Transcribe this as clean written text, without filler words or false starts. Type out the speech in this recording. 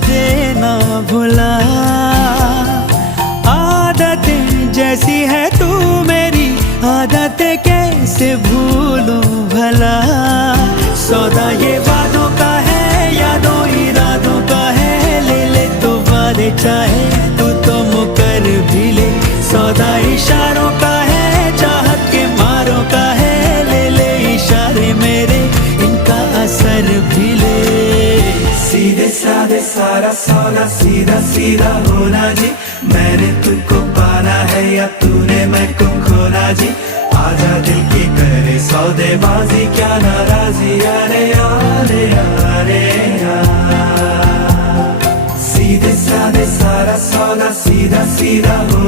देना भुला। आदतें जैसी है तू मेरी, आदतें कैसे भूलूं भला। सौदा ये वादों का है, यादों इरादों का है, ले ले तो वादे चाहे तू तो मुकर भी ले। सौदा इशारों का है, चाहत के मारों का है, ले ले इशारे मेरे, इनका असर भी ले। सीधे साधे सारा सौदा, सीधा सीधा होना जी। मैंने तुझको पाना है या तूने मैं को खोना जी। आजा दिल की करे सौदेबाजी, क्या नाराजी है।